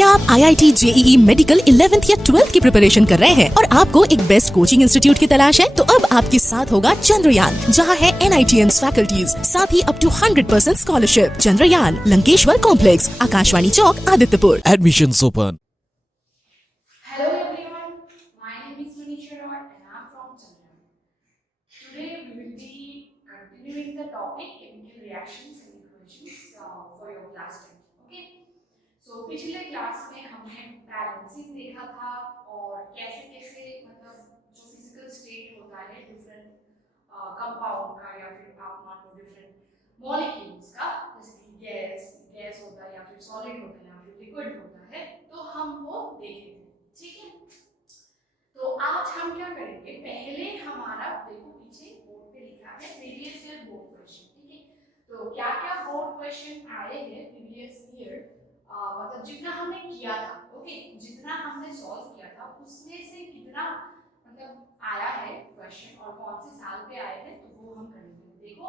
क्या आप IIT JEE medical 11th या 12th की प्रिपरेशन कर रहे हैं और आपको एक बेस्ट कोचिंग इंस्टीट्यूट की तलाश है? तो अब आपके साथ होगा चंद्रयान, जहां है NITN फैकल्टीज, साथ ही up to 100% scholarship. Chandrayaan, Lankeshwar complex, Akashvani Chowk, Adityapur. Admissions open. Hello everyone, my name is Manisha Roy and I'm from Chandrayaan. Today we will be continuing the topic chemical reactions and equations for your class 10. Okay? So पिछले class में हमने balancing देखा था और कैसे कैसे मतलब जो फिजिकल स्टेट होता है डिफरेंट कंपाउंड का या फिर आप मान लो डिफरेंट मॉलिक्यूल्स का, जैसे कि गैस होता है या फिर सॉलिड होता है या फिर लिक्विड होता है, तो हम वो देखे थे। ठीक है, तो आज हम क्या करेंगे, पहले हमारा देखो पीछे बोर्ड पे लिखा है प्रीवियस ईयर बोर्ड क्वेश्चन। ठीक है, तो क्या क्या बोर्ड क्वेश्चन आए हैं प्रीवियस ईयर, मतलब जितना हमने किया था, ओके, जितना हमने सॉल्व किया था उसमें से कितना मतलब आया है क्वेश्चन और कौन से साल पे आए हैं, तो वो हम करेंगे। देखो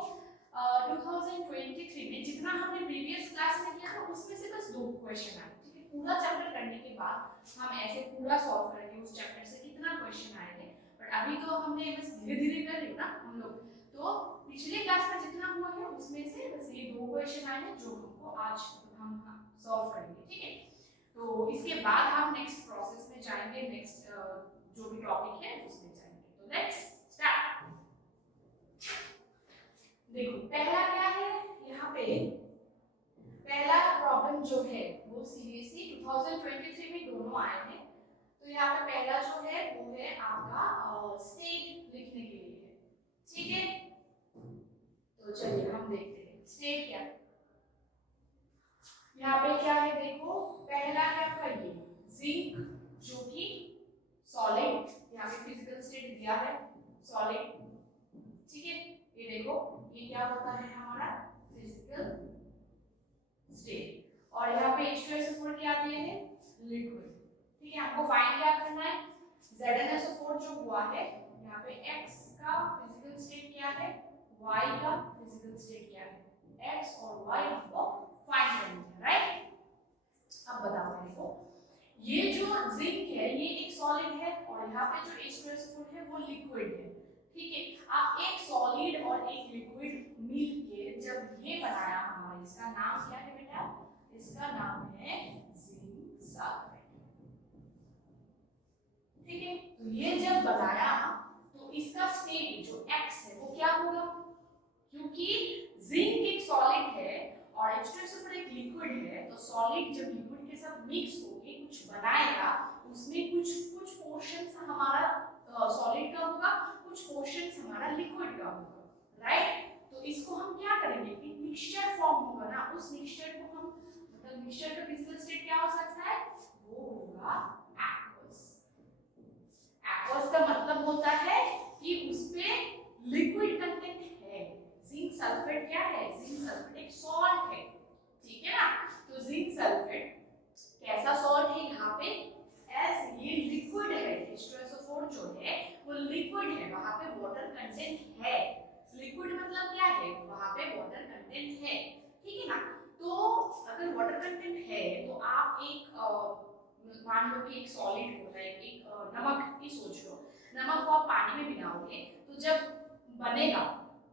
2023 में जितना हमने प्रीवियस क्लास में किया था उसमें से बस 2 क्वेश्चन आए। ठीक है, पूरा चैप्टर करने के बाद हम ऐसे पूरा सॉल्व करेंगे उस चैप्टर से कितना क्वेश्चन आएंगे, बट अभी तो हमने बस धीरे धीरे कर रहे ना हम लोग, तो पिछले क्लास में जितना हुआ है उसमें से बस ये 2 क्वेश्चन आए हैं जो हमको आज हम सॉल्व करेंगे। ठीक है, तो इसके बाद हम नेक्स्ट प्रोसेस में जाएंगे, नेक्स्ट जो भी टॉपिक है उसमें जाएंगे। तो लेट्स स्टार्ट। देखो पहला क्या है, यहाँ पे पहला प्रॉब्लम जो है वो सीरियसली 2023 में दोनों आए हैं। तो यहाँ पे पहला जो है वो है आपका स्टेट लिखने के लिए है। ठीक है, तो चलिए हम देखते हैं स्टेट क्या है। यहाँ पे क्या है, देखो पहला है आपका ये जिंक, जो कि सॉलिड, यहाँ पे फिजिकल स्टेट दिया है सॉलिड। ठीक है, ये देखो ये क्या होता है हमारा फिजिकल स्टेट, और यहाँ पे H2SO4 क्या दिए हैं, लिक्विड। ठीक है, हमको फाइंड क्या करना है, ZnSO4 जो हुआ है, यहाँ पे X का फिजिकल स्टेट क्या है, Y का फिजिकल स्टेट क्या है, X और Y हमको फाइंड करना है, राइट। अब बताओ देखो, ये जो जिंक है ये एक सॉलिड है और यहाँ पे जो H2SO4 है वो लिक्विड है। ठीक है, आप एक सॉलिड और एक लिक्विड मिलके जब ये बनाया हमारा, इसका नाम क्या है बेटा, इसका नाम है जिंक सल्फेट। ठीक है, तो ये जब बनाया तो इसका स्टेट जो X है वो क्या होगा, क्योंकि जिंक एक सॉलिड है और H2SO4 एक लिक्विड है, तो सॉलिड जब लिक्विड के साथ मिक्स होके कुछ बनाएगा, उसमें कुछ कुछ पोर्शंस हमारा सॉलिड का होगा, कुछ पोर्शंस हमारा लिक्विड का होगा, राइट। तो इसको हम क्या करेंगे कि मिक्सचर फॉर्म होगा ना, उस मिक्सचर को हम मतलब मिक्सचर का फिजिकल स्टेट क्या हो सकता है, वो होगा एक्वस। एक्वस का मतलब होता है कि उसमें लिक्विड कंटेंट है। जिंक सल्फेट क्या है, जिंक सल्फेट एक सॉल्ट है, ठीक है ना। तो जिंक सल्फेट कैसा सॉल्ट है, यहाँ पे एज ये लिक्विड है, H2SO4 जो है वो लिक्विड है, वहां पे वाटर कंटेंट है। लिक्विड मतलब क्या है, वहां पे वाटर कंटेंट है, ठीक है ना। तो अगर वाटर कंटेंट है तो आप एक मान लो कि एक सॉलिड होता है, एक नमक ही सोच लो, नमक को आप पानी में मिलाओगे तो जब बनेगा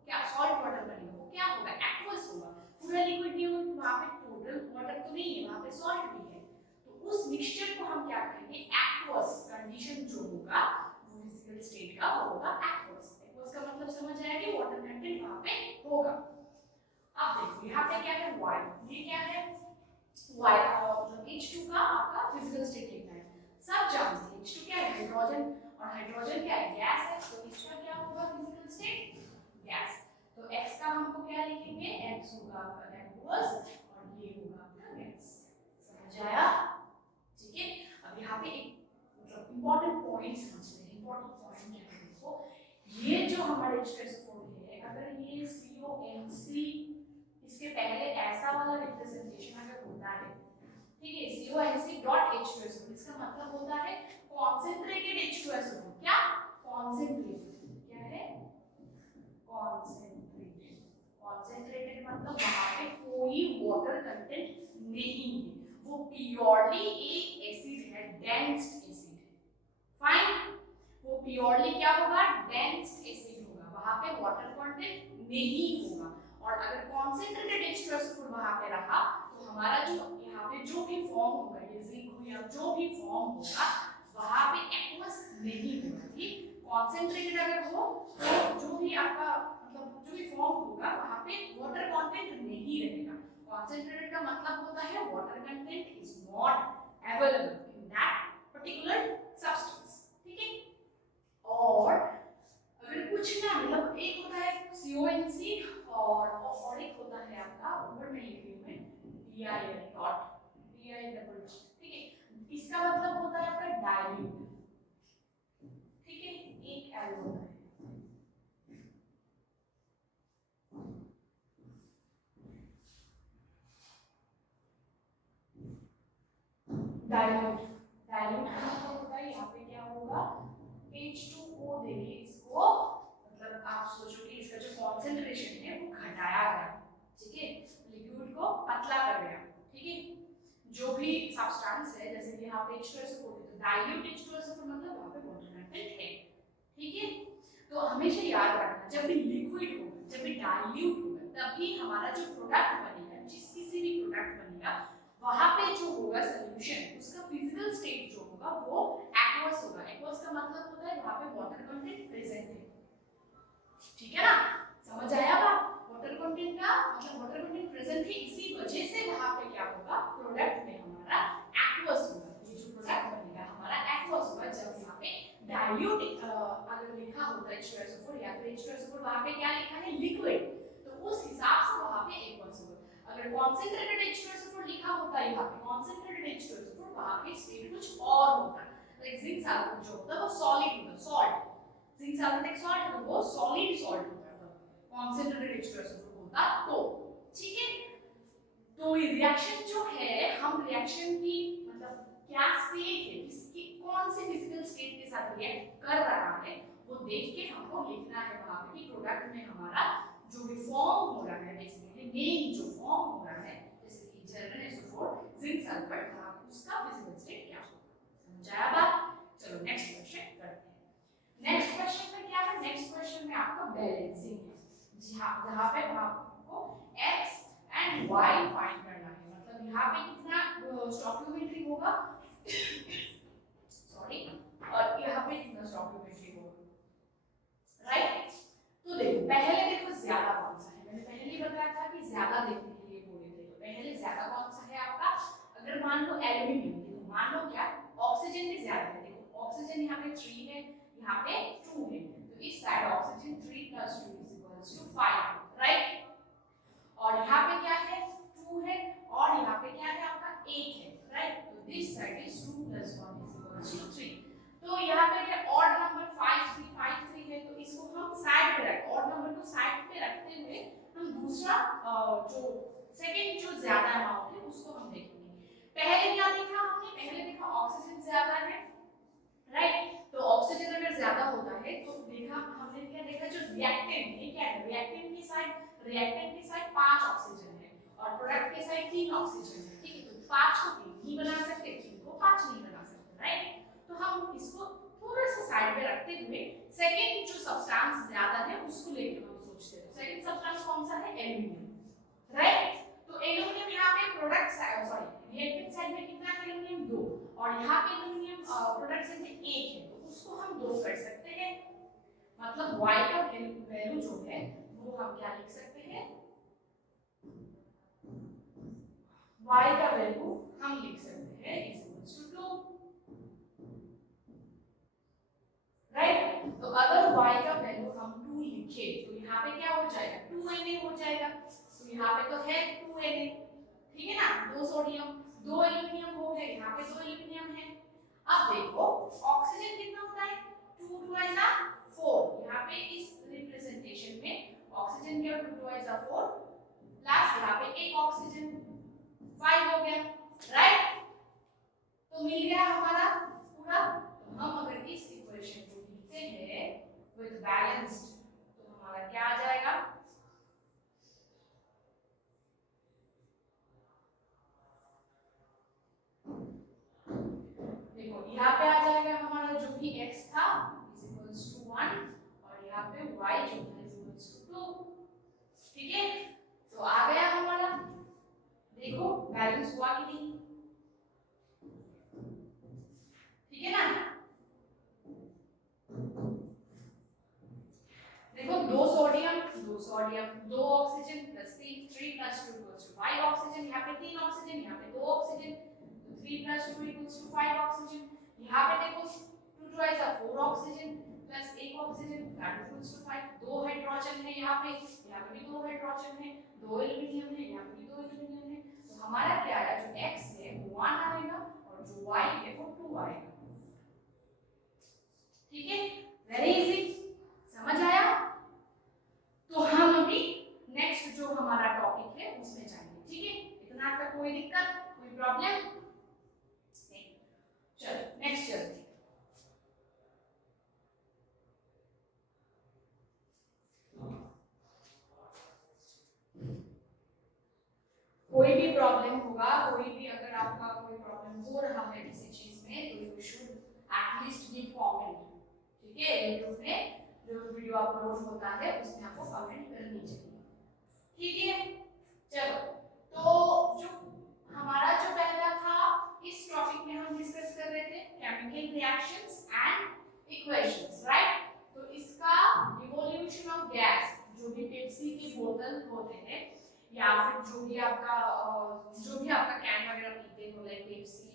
क्या, सॉल्ट वाटर बनेगा, वो क्या होगा, एक्वस होगा, पूरा लिक्विड नहीं होगा, वहां पे टोटल वाटर तो नहीं है, वहां पे सॉल्ट भी है। तो उस मिक्सचर को हम क्या करेंगे, एक्वस कंडीशन जो होगा वो फिजिकल स्टेट का होगा एक्वस। एक्वस का मतलब समझ आया कि वाटर कंटेंट वहां पे होगा। अब देखो यहाँ पे क्या है, Y, ये क्या है, Y मतलब H2 का आपका फिजिकल स्टेट लिखना है। सब जानते हैं H2 क्या है, हाइड्रोजन, और हाइड्रोजन क्या है, गैस है, तो इसका क्या होगा फिजिकल स्टेट, गैस। तो X का हमको क्या लिखेंगे, X होगा आपका एक्वस और ये होगा आपका गैस। समझ आया, ठीक है। अब यहाँ पे एक मतलब इंपॉर्टेंट पॉइंट समझते हैं, इंपॉर्टेंट पॉइंट क्या है, देखो ये जो हमारे H2SO4 है, अगर ये CONC इसके पहले ऐसा वाला रिप्रेजेंटेशन अगर होता है, ठीक है, CONC.H2SO4, इसका मतलब होता है कॉन्सेंट्रेटेड H2SO4, क्या कॉन्सेंट्रेटेड, क्या है कॉन्सेंट्रेटेड, कॉन्सेंट्रेटेड मतलब वहां पे कोई वाटर कंटेंट नहीं है, वो प्योरली एक एसिड है, डेंस्ड एसिड। फाइन, वो प्योरली क्या होगा, डेंस्ड एसिड होगा, वहां पे वाटर कंटेंट नहीं होगा। और अगर कॉन्सेंट्रेटेड H2SO4 वहां पे रहा तो हमारा जो यहाँ पे जो भी फॉर्म होगा, ये जिंक हो या जो भी फॉर्म होगा, वहां पे एक्वस नहीं होगा। ठीक, कॉन्सेंट्रेटेड अगर हो तो जो भी आपका मतलब जो भी फॉर्म होगा वहां पे वाटर कंटेंट नहीं रहेगा। कॉन्सेंट्रेटेड का मतलब होता है water content is not available in that particular substance. ठीक है, और अगर कुछ ना मतलब एक होता है CONC और एक होता है आपका, ऊपर में लिख रही हूं मैं DIL dot DIL double dot. ठीक है, इसका मतलब होता है आपका डाइल्यूट। ठीक है, एक L होता है। डाइल्यूट, डाइल्यूट का मतलब होता है यहाँ पे क्या होगा, H2O देंगे इसको, मतलब आप सोचो कि इसका जो कॉन्सेंट्रेशन है वो घटाया गया। ठीक है, लिक्विड को पतला कर दिया। ठीक है, जो भी सब्सटेंस है, जैसे कि यहाँ पे H2SO4 है तो डाइल्यूट H2SO4 मतलब वहां पे वाटर कंटेंट है। ठीक है, तो हमेशा याद रखना जब भी लिक्विड होगा, जब भी डाइल्यूट होगा, तभी हमारा जो प्रोडक्ट बनेगा, जिस किसी भी प्रोडक्ट बनेगा, वहां पे जो होगा सॉल्यूशन, उसका फिजिकल स्टेट जो होगा वो एक्वस होगा। एक्वस का मतलब होता है वहां पे वाटर कंटेंट प्रेजेंट है। ठीक है ना, समझ आया बात? वाटर कंटेंट का मतलब वाटर कंटेंट प्रेजेंट है, इसी वजह से वहां पे क्या होगा, प्रोडक्ट में हमारा एक्वस होगा। ये जो प्रोडक्ट बनेगा हमारा एक्वस होगा जब यहाँ पे डाइल्यूट अगर लिखा होता है H2SO4 या फिर H2SO4 वहां पे क्या लिखा है, लिक्विड, तो उस हिसाब से वहां पे एक्वस होगा। अगर कॉन्सेंट्रेटेड H2SO4 लिखा होता है, यहाँ पे कॉन्सेंट्रेटेड H2SO4 वहां पे स्टेट कुछ और होता है। लाइक जिंक सल्फेट जो होता है वो सॉलिड होता है, सॉल्ट, जिंक सल्फेट एक सॉल्ट है, वो सॉलिड सॉल्ट होता है कॉन्सेंट्रेटेड H2SO4 होता तो। ठीक है, तो ये रिएक्शन जो है, हम रिएक्शन की मतलब क्या स्टेट है, किसकी कौन से फिजिकल स्टेट के साथ रिएक्ट कर रहा है, वो देख के हमको लिखना है वहां पे कि प्रोडक्ट में हमारा जो भी फॉर्म हो रहा है, बेसिकली मेन जो फॉर्म हो रहा है, जैसे कि ZnSO4 जिंक सल्फेट, उसका फिजिकल स्टेट क्या होगा। समझ आया बात? चलो नेक्स्ट क्वेश्चन करते हैं। नेक्स्ट क्वेश्चन में क्या है, नेक्स्ट क्वेश्चन में आपका बैलेंसिंग है, जहां पे आपको x एंड y फाइंड करना है। मतलब यहाँ पे कितना स्टॉइकियोमेट्री होगा सॉरी, और यहाँ पे कितना स्टॉइकियोमेट्री होगा, राइट? तो देखो पहले देखो ज्यादा कौन सा है, मैंने पहले ही बताया था कि ज्यादा देखने के लिए बोले थे, तो पहले ज्यादा कौन सा है आपका, अगर मान लो एल्यूमिनियम, देखो मान लो क्या, ऑक्सीजन भी ज्यादा है। देखो ऑक्सीजन यहाँ पे 3 है, यहाँ पे 2 है, तो इस साइड ऑक्सीजन 3 + 2 = 5, राइट? और यहाँ पे क्या है, 2 है, और यहाँ पे क्या है आपका 1 है, राइट? तो दिस साइड इज 2 + 1 = 3। तो यहाँ पे है ऑड नंबर 5 3 5 3 है, तो इसको हम साइड पे रख, ऑड नंबर को साइड पे रखते हुए हम दूसरा जो सेकंड जो ज्यादा अमाउंट है उसको हम देखेंगे। पहले क्या देखा हमने, पहले देखा ऑक्सीजन ज्यादा है, राइट? तो ऑक्सीजन अगर ज्यादा होता है तो देखा हमने क्या देखा, जो रिएक्टेंट है क्या है, रिएक्टेंट की साइड 5 ऑक्सीजन है और प्रोडक्ट के साइड 3 ऑक्सीजन है। ठीक है, तो 5 को 3 ही बना सकते, 3 को 5 नहीं बना सकते, राइट? तो हम इसको थोड़ा सा साइड पे रखते हुए सेकंड जो सब्सटेंस ज्यादा है उसको लेके हम सोचते हैं। सेकंड सब्सटेंस कौन सा है, एल्युमिनियम, राइट? तो एल्युमिनियम यहाँ पे प्रोडक्ट सॉरी रिएक्टेंट साइड में कितना है, एल्युमिनियम 2, और यहाँ पे एल्युमिनियम प्रोडक्ट साइड में 1 है, तो उसको हम 2 कर सकते हैं। मतलब y का वैल्यू जो है वो हम क्या लिख सकते हैं, y का वैल्यू हम लिख सकते हैं = 2, राइट? तो अगर y का वैल्यू हम 2 लिखे तो यहाँ पे क्या हो जाएगा, 2Na हो जाएगा। तो यहाँ पे तो है 2Na, ठीक है ना, 2 सोडियम 2 एल्युमिनियम हो गए, यहाँ पे 2 एल्युमिनियम है। अब देखो ऑक्सीजन कितना होता है, 2 2 4, यहाँ पे इस रिप्रेजेंटेशन में ऑक्सीजन के 2 2 4 प्लस यहाँ पे एक ऑक्सीजन 5 हो गया, राइट? तो मिल गया हमारा पूरा। तो हम अगर इस इक्वेशन को लिखते हैं विद बैलेंस्ड तो हमारा क्या आ जाएगा, यहाँ पे आ जाएगा हमारा जो भी x था इज इक्वल्स टू 1 और यहाँ पे y जो था इज इक्वल्स टू 2। ठीक है, तो आ गया हमारा, देखो बैलेंस हुआ कि नहीं, ठीक है ना। देखो दो सोडियम दो oxygen plus 3 plus 2 equals to 5 oxygen, यहाँ पे 3 ऑक्सीजन, यहाँ पे 2 ऑक्सीजन, तो 3 प्लस 2 इक्वल्स टू 5 ऑक्सीजन। यहाँ पे देखो 2 twice are 4 oxygen plus 1 oxygen that equals to 5। दो हाइड्रोजन है यहाँ पे भी दो हाइड्रोजन है, दो एल्युमिनियम है, यहाँ पे भी दो एल्युमिनियम है। तो हमारा क्या आया, जो x है वो 1 आएगा और जो y है वो 2 आएगा। ठीक है, वेरी इजी, समझ आया। तो हम अभी नेक्स्ट जो हमारा टॉपिक है उसमें जाएंगे। ठीक है, इतना तक कोई दिक्कत, कोई प्रॉब्लम नहीं। चलो नेक्स्ट चलते हैं। कोई भी प्रॉब्लम होगा, कोई भी अगर आपका कोई प्रॉब्लम हो रहा है किसी चीज में, तो you should at least give comment. ठीक है, यूट्यूब में जो वीडियो अपलोड होता है उसमें आपको कमेंट करनी चाहिए। ठीक है, चलो तो जो हमारा जो पहला था, इस टॉपिक में हम डिस्कस कर रहे थे chemical reactions and equations, right. तो इसका इवोल्यूशन ऑफ गैस, जो भी पेप्सी की बोतल होते हैं या फिर जो भी आपका कैन वगैरह पीते हो, लाइक पेप्सी,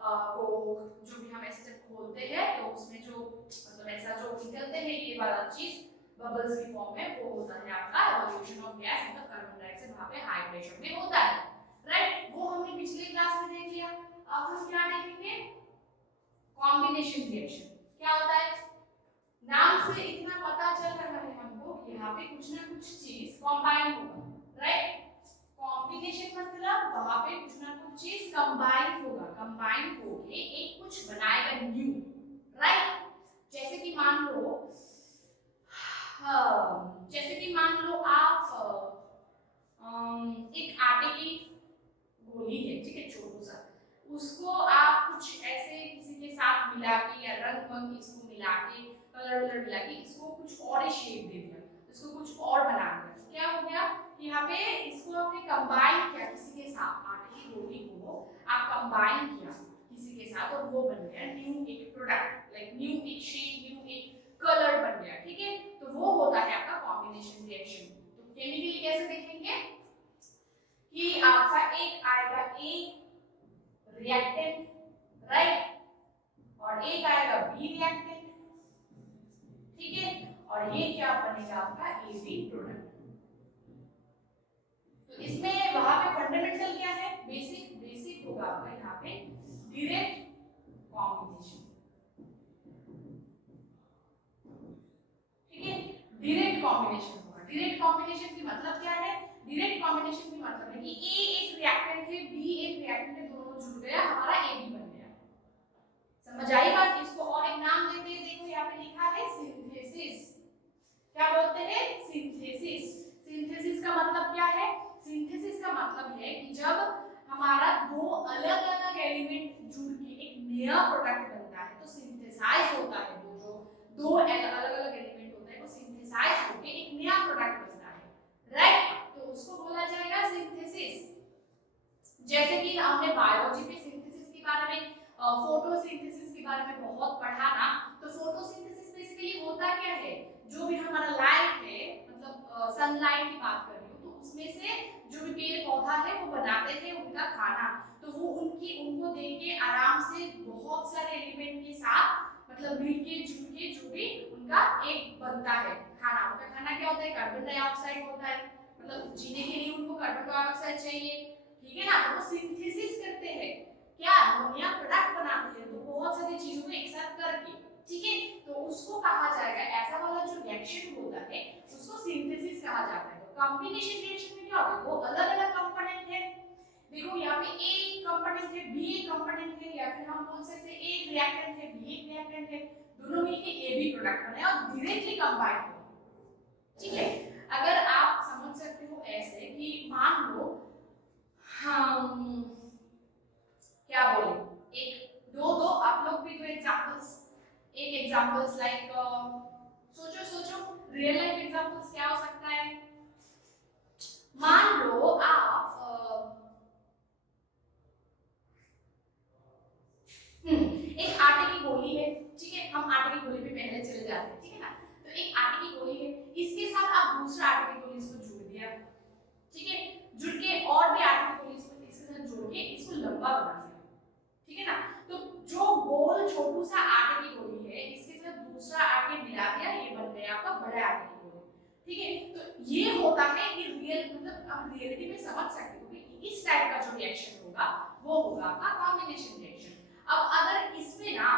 कोक, जो भी हम ऐसे जब खोलते हैं तो उसमें जो मतलब ऐसा जो निकलते हैं ये वाला चीज बबल्स की फॉर्म में, वो होता है आपका इवोल्यूशन ऑफ गैस, मतलब कार्बन डाइऑक्साइड वहां पे हाई प्रेशर में होता है, राइट। वो हमने पिछले क्लास में देख लिया। अब हम क्या देखेंगे, कॉम्बिनेशन रिएक्शन क्या होता है। नाम से इतना पता चल रहा है हमको, यहाँ पे कुछ ना कुछ चीज कंबाइन होगा, राइट। कॉम्बिनेशन मतलब वहां पे कुछ ना कुछ चीज कंबाइन होगा, कंबाइन होके एक कुछ बनाएगा न्यू, राइट। जैसे कि मान लो आप एक आटे की गोली है, ठीक है, छोटू सा, उसको आप कुछ ऐसे किसी के साथ मिला के या रंग वंग इसको मिला के, कलर वलर मिला के इसको कुछ और ही शेप दे दिया, इसको कुछ और बना दिया, क्या हो गया, यहाँ पे इसको आपने कंबाइन किया किसी के साथ, आटे की गोली को आप कंबाइन किया किसी के साथ और वो बन गया न्यू एक प्रोडक्ट, लाइक न्यू एक शेप, न्यू एक कलर बन गया। ठीक है, तो वो होता है आपका कॉम्बिनेशन रिएक्शन। तो केमिकली कैसे देखेंगे कि आपका एक आएगा ए रिएक्टेंट, राइट, और एक आएगा बी रिएक्टेंट, ठीक है, और ये क्या बनेगा आपका ए बी प्रोडक्ट। तो इसमें वहां पे फंडामेंटल क्या है, बेसिक होगा आपका यहाँ पे डायरेक्ट कॉम्बिनेशन, ठीक है, डायरेक्ट कॉम्बिनेशन होगा। डायरेक्ट कॉम्बिनेशन की मतलब क्या है, डायरेक्ट कॉम्बिनेशन की मतलब है कि ए एक रिएक्टेंट है, बी एक रिएक्टेंट है, दोनों जुड़ गया, हमारा ए बी बन गया। समझ आई बात। इसको और एक नाम देते हैं, देखो यहाँ पे लिखा है सिंथेसिस। क्या बोलते हैं, सिंथेसिस। सिंथेसिस का मतलब क्या है, सिंथेसिस का मतलब है कि जब हमारा दो अलग अलग एलिमेंट जुड़ के एक नया प्रोडक्ट बनता है तो सिंथेसाइज होता है। वो जो दो अलग अलग एलिमेंट होते हैं वो सिंथेसाइज होके एक नया प्रोडक्ट बनता है, राइट। तो उसको बोला जाएगा सिंथेसिस। जैसे कि हमने बायोलॉजी में सिंथेसिस के बारे में, फोटोसिंथेसिस के बारे में बहुत पढ़ा ना। तो फोटोसिंथेसिस बेसिकली होता क्या है, जो भी हमारा लाइट है, मतलब सनलाइट की बात कर रही हूँ, तो उसमें से जो भी पेड़ पौधा है वो बनाते हैं उनका खाना, तो वो उनको देके आराम से बहुत सारे एलिमेंट के साथ मतलब मिलके जुलके जो भी उनका एक बनता है खाना। उनका खाना क्या होता है, कार्बन डाइऑक्साइड होता है, मतलब जीने के लिए उनको कार्बन डाइऑक्साइड चाहिए, ठीक है ना। तो वो सिंथेसिस करते हैं, क्या नया प्रोडक्ट बनाते हैं, तो बहुत सारी चीजों को एक साथ करके, ठीक है। तो उसको कहा जाएगा, ऐसा वाला जो रिएक्शन होता है उसको सिंथेसिस कहा जाता है। तो कॉम्बिनेशन रिएक्शन में क्या होता है, वो अलग अलग कंपोनेंट है, देखो यहाँ पे ए कंपोनेंट है, बी एक कंपोनेंट है, या फिर हम बोल सकते हैं एक रिएक्टेंट है, बी एक रिएक्टेंट है, दोनों मिलके ए बी प्रोडक्ट बने और डायरेक्टली कंबाइन हो, ठीक है। अगर आप समझ सकते हो ऐसे कि मान लो हम क्या बोले, एक दो आप लोग भी तो एक एग्जांपल्स लाइक सोचो सोचो रियल लाइफ एग्जांपल्स क्या हो सकता है। मान लो आप एक आटे की गोली है, ठीक है, हम आटे की गोली पे पहले चले जाते हैं, ठीक है ना। तो एक आटे की गोली है, इसके साथ आप दूसरा आटे की गोली इसको जोड़ दिया, ठीक है, जुड़ के और भी आटे की गोली इसके साथ जोड़ के इसको लंबा बना दिया, ठीक है ना। तो जो गोल छोटू सा आटे की गोली है इसके साथ दूसरा आटे मिला दिया, ये बन गया आपका बड़ा आटे की गोली, ठीक है। तो ये होता है कि रियल मतलब आप रियलिटी में समझ सकते हो कि इस टाइप का जो रिएक्शन होगा वो होगा आपका कॉम्बिनेशन रिएक्शन। अब अगर इसमें ना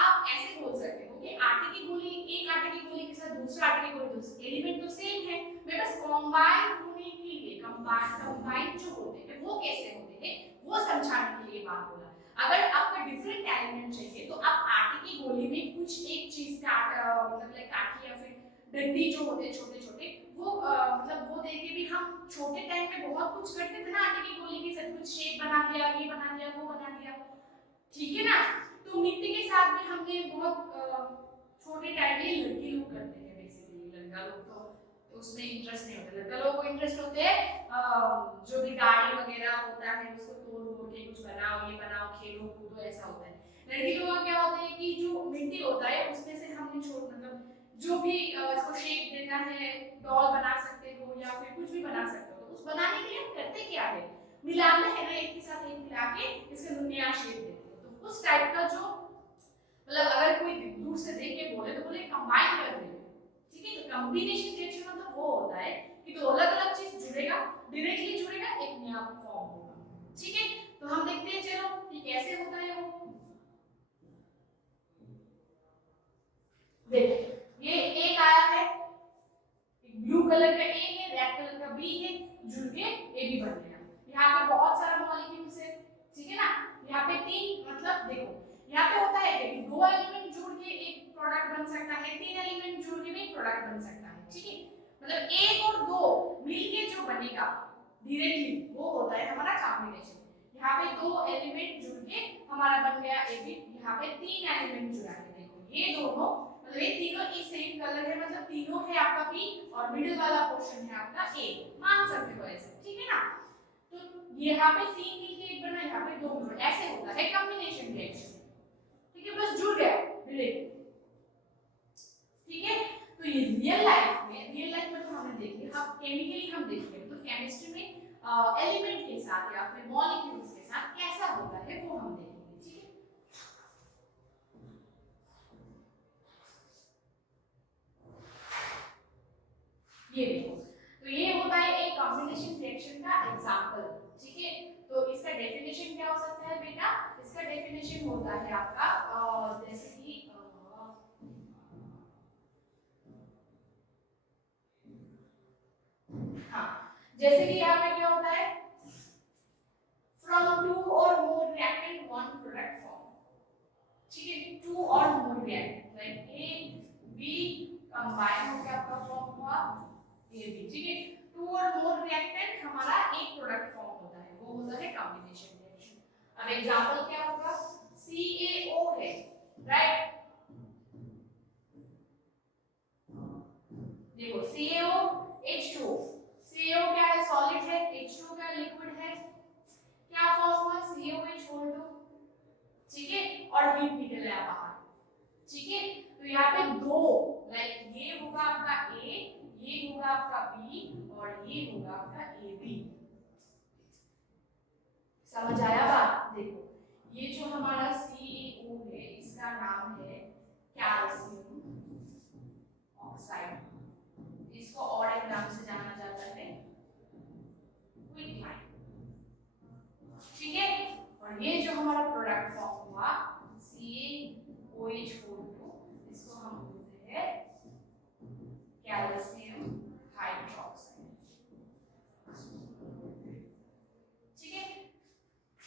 आप ऐसे बोल सकते हो कि आटे की गोली, एक आटे की गोली के साथ दूसरा आटे की गोली, दूसरे एलिमेंट तो सेम है, मैं बस कंबाइन होने के लिए कंबाइन जो होते हैं वो कैसे होते हैं वो समझाने के लिए बात बोला। अगर आपका डिफरेंट एलिमेंट चाहिए तो आप आटे की गोली में कुछ एक चीज का मतलब लाइक काठी या फिर डंडी जो होते हैं छोटे छोटे वो मतलब वो देके भी हम छोटे टाइम में बहुत कुछ करते थे ना, आटे की गोली के साथ कुछ शेप बना दिया, ये बना दिया, वो बना दिया, ठीक है ना। तो मिट्टी के साथ भी हमने बहुत छोटे टाइम में लड़के लोग करते हैं बेसिकली, लड़का लोग तो उसमें इंटरेस्ट नहीं होता, लड़का लोगों को इंटरेस्ट होते हैं जो भी गाड़ी वगैरह होता है उसको तोड़ तोड़ के कुछ बनाओ, ये बनाओ, खेलो कूदो, ऐसा होता है। लड़की लोगों का क्या होता है कि जो मिट्टी होता है उसमें से हमने छोड़ मतलब जो भी इसको शेप देना है, डॉल बना सकते हो या फिर कुछ भी बना सकते हो, तो उस बनाने के लिए हम करते क्या है, मिलाते हैं ना, एक के साथ एक मिला के इसका नया शेप देते हैं। तो उस टाइप का जो मतलब अगर कोई दूर से देख के बोले तो बोले कंबाइन कर रहे हैं, ठीक है। तो कॉम्बिनेशन रिएक्शन मतलब वो होता है कि दो अलग अलग चीज जुड़ेगा, डायरेक्टली जुड़ेगा, एक नया फॉर्म होगा, ठीक है। तो हम देखते हैं चलो कि कैसे होता है वो। देखो ये एक आया है, ब्लू कलर का ए है, रेड कलर का बी है, जुड़ के ए बी बन गया। यहाँ पे बहुत सारा मॉलिक्यूल्स है, ठीक है ना। यहाँ पे तीन मतलब देखो यहाँ पे होता है कि दो एलिमेंट जुड़ के एक प्रोडक्ट बन सकता है, तीन एलिमेंट जुड़ के भी एक प्रोडक्ट बन सकता है, ठीक है। मतलब एक और दो मिलके जो बनेगा डायरेक्टली वो होता है हमारा कॉम्बिनेशन। यहाँ पे दो एलिमेंट जुड़ के हमारा बन गया ए बी, यहाँ पे तीन एलिमेंट जुड़ा है, देखो ये दोनों मतलब ये तीनों एक सेम कलर है, मतलब तीनों है आपका बी और मिडिल वाला पोर्शन है आपका ए, मान सकते हो ऐसे, ठीक है ना। तो यहाँ पे तीन मिलके एक बना, यहाँ पे दो मिलके, ऐसे होता है कॉम्बिनेशन रिएक्शन, ठीक है, बस जुड़ गया डायरेक्ट, ठीक है। तो ये रियल लाइफ में तो हमने देख लिया, अब केमिकली हम देखेंगे तो केमिस्ट्री में एलिमेंट के साथ या फिर मॉलिक्यूल्स के साथ कैसा होता है वो हम देखेंगे, ठीक है। ये देखो तो ये होता है एक कॉम्बिनेशन रिएक्शन का एग्जांपल, ठीक है। तो इसका डेफिनेशन क्या हो सकता है बेटा, इसका डेफिनेशन होता है आपका जैसे कि हाँ जैसे कि यहाँ पे क्या होता है, from two or more reactant one product form, ठीक है। Two or more reactant like A B combine होकर आपका फॉर्म हुआ ए बी, ठीक है। टू और मोर रिएक्टेंट हमारा एक प्रोडक्ट फॉर्म होता है, वो होता है कॉम्बिनेशन रिएक्शन। अब एग्जांपल क्या होगा, CaO है, राइट, देखो CaO H2O, CaO क्या है, सॉलिड है, H2O क्या लिक्विड है, क्या फॉर्म हुआ CaOH2, ठीक है, और हीट निकल आया बाहर, ठीक है। तो यहाँ पे दो लाइक ये होगा आपका A, ये होगा आपका B और ये होगा आपका AB, समझ आया बात। देखो ये जो हमारा CaO है इसका नाम है कैल्शियम ऑक्साइड, इसको और एक नाम से जाना जाता है क्विकलाइन, ठीक है। और ये जो हमारा प्रोडक्ट फॉर्म हुआ CaOH2, इसको हम बोलते हैं कैल्शियम हाइड्रोक्साइड, ठीक है,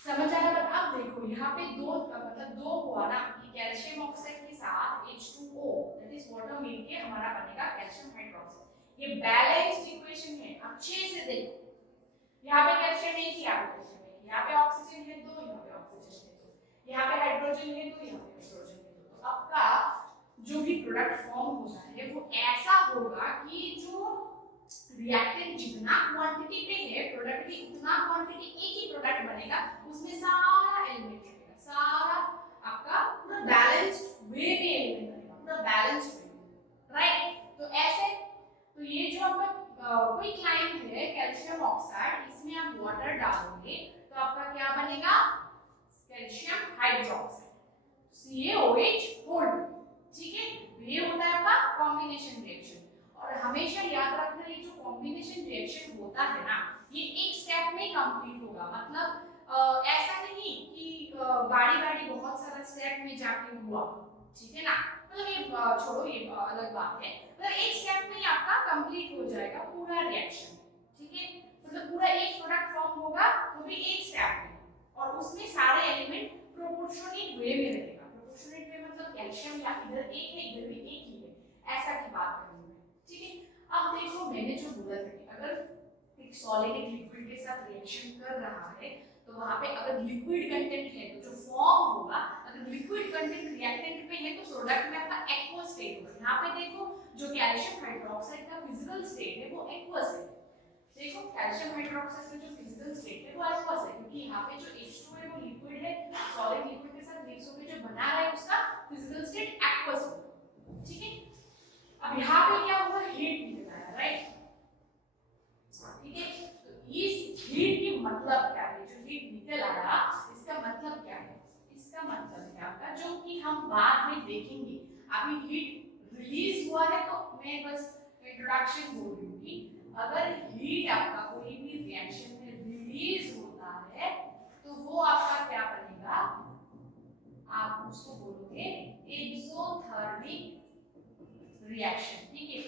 समझ आया। पर अब देखो यहाँ पे दो मतलब दो हुआ ना कि कैल्शियम ऑक्साइड के साथ H2O दैट इज वाटर मिलके हमारा बनेगा कैल्शियम हाइड्रोक्साइड। ये बैलेंस्ड इक्वेशन है, अच्छे से देखो यहाँ पे कैल्शियम एक, यहाँ पे कैल्शियम एक, यहाँ पे ऑक्सीजन है दो, यहाँ पे ऑक्सीजन है दो, यहाँ पे हाइड्रोजन है दो, यहाँ पे हाइड्रोजन है दो। तो आपका जो भी प्रोडक्ट फॉर्म होता है वो ऐसा होगा कि जो रिएक्टेंट जितना क्वांटिटी पे है प्रोडक्ट की उतना क्वांटिटी एक ही प्रोडक्ट बनेगा, उसमें सारा एलिमेंट रहेगा, सारा आपका पूरा बैलेंस्ड वे में एलिमेंट बनेगा, पूरा बैलेंस्ड वे में, राइट। तो ऐसे तो ये जो आपका क्विक लाइन है कैल्शियम ऑक्साइड, इसमें आप वाटर डालोगे तो आपका क्या बनेगा, कैल्शियम हाइड्रोक्साइड CaOH होल्ड, ठीक है। ये होता है आपका कॉम्बिनेशन रिएक्शन। और हमेशा याद रखना ये जो कॉम्बिनेशन रिएक्शन होता है ना, ये एक स्टेप में कंप्लीट होगा, मतलब ऐसा नहीं कि बारी बारी बहुत सारा स्टेप में जाके हुआ, ठीक है ना। मतलब ये छोड़ो, ये अलग बात है, मतलब एक स्टेप में आपका कंप्लीट हो जाएगा पूरा रिएक्शन, ठीक है। मतलब पूरा एक प्रोडक्ट फॉर्म होगा वो भी एक स्टेप में, और उसमें सारे एलिमेंट प्रोपोर्शनेट वे में रहेगा। प्रोपोर्शनेट वे मतलब कैल्शियम या इधर एक है इधर भी एक ही है, ऐसा की बात करेंगे, ठीक है। अब देखो मैंने जो बोला था कि अगर एक सॉलिड एक लिक्विड के साथ रिएक्शन कर रहा है तो वहां पे अगर लिक्विड कंटेंट है तो जो फॉर्म होगा, अगर लिक्विड कंटेंट रिएक्टेंट पे है तो प्रोडक्ट में आपका एक्वस स्टेट होगा। यहाँ पे देखो जो कैल्शियम हाइड्रोक्साइड का फिजिकल स्टेट है वो एक्वस है, देखो कैल्शियम हाइड्रोक्साइड का जो फिजिकल स्टेट है वो एक्वस है, क्योंकि यहाँ पे जो H2 है वो लिक्विड है, सॉलिड लिक्विड के साथ मिक्स होकर जो बना रहा है उसका फिजिकल स्टेट एक्वस होगा, ठीक है। अब यहाँ पे क्या हुआ, हीट निकल आया, राइट, ठीक है। तो इस हीट की मतलब क्या है, जो हीट निकल आया इसका मतलब क्या है, इसका मतलब है आपका जो कि हम बाद में देखेंगे। अभी हीट रिलीज हुआ है तो मैं बस इंट्रोडक्शन बोल रही हूँ कि अगर हीट आपका कोई भी रिएक्शन में रिलीज होता है तो वो आपका क्या बनेगा, आप उसको बोलोगे एक्सोथर्मिक रिएक्शन, ठीक है।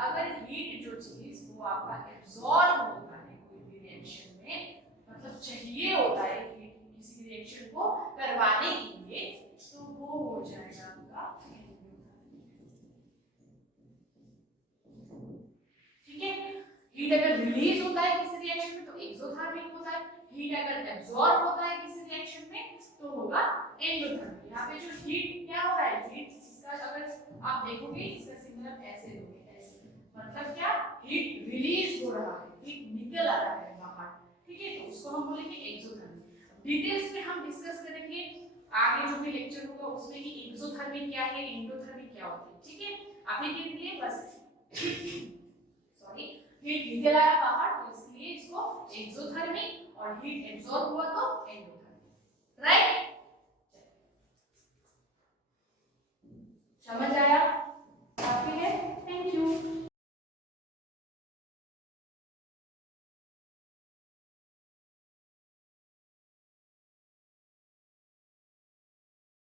अगर हीट जो चीज वो आपका एब्जॉर्ब होता है कोई भी रिएक्शन में, मतलब चाहिए होता है हीट किसी रिएक्शन को करवाने के लिए, तो वो हो जाएगा आपका, ठीक है। हीट अगर रिलीज होता है किसी रिएक्शन में तो एक्सोथर्मिक होता है, हीट अगर एब्जॉर्ब होता है किसी रिएक्शन में तो होगा एंडोथर्मिक। यहाँ पे जो हीट क्या हो रहा है, हीट इसका अगर आप देखोगे इसका सिग्नल ऐसे दोगे, ऐसे मतलब क्या, हीट रिलीज हो रहा है, हीट निकल आ रहा है बाहर, ठीक है, तो उसको हम बोलेंगे एक्सोथर्मिक। डिटेल्स में हम डिस्कस करेंगे आगे जो भी लेक्चर होगा उसमें कि एक्सोथर्मिक क्या है, एंडोथर्मिक क्या होती है, ठीक है। अभी के लिए बस सॉरी, हीट निकल आया बाहर तो इसलिए इसको एक्सोथर्मिक, और हीट एब्जॉर्ब हुआ तो एंडोथर्मिक, राइट।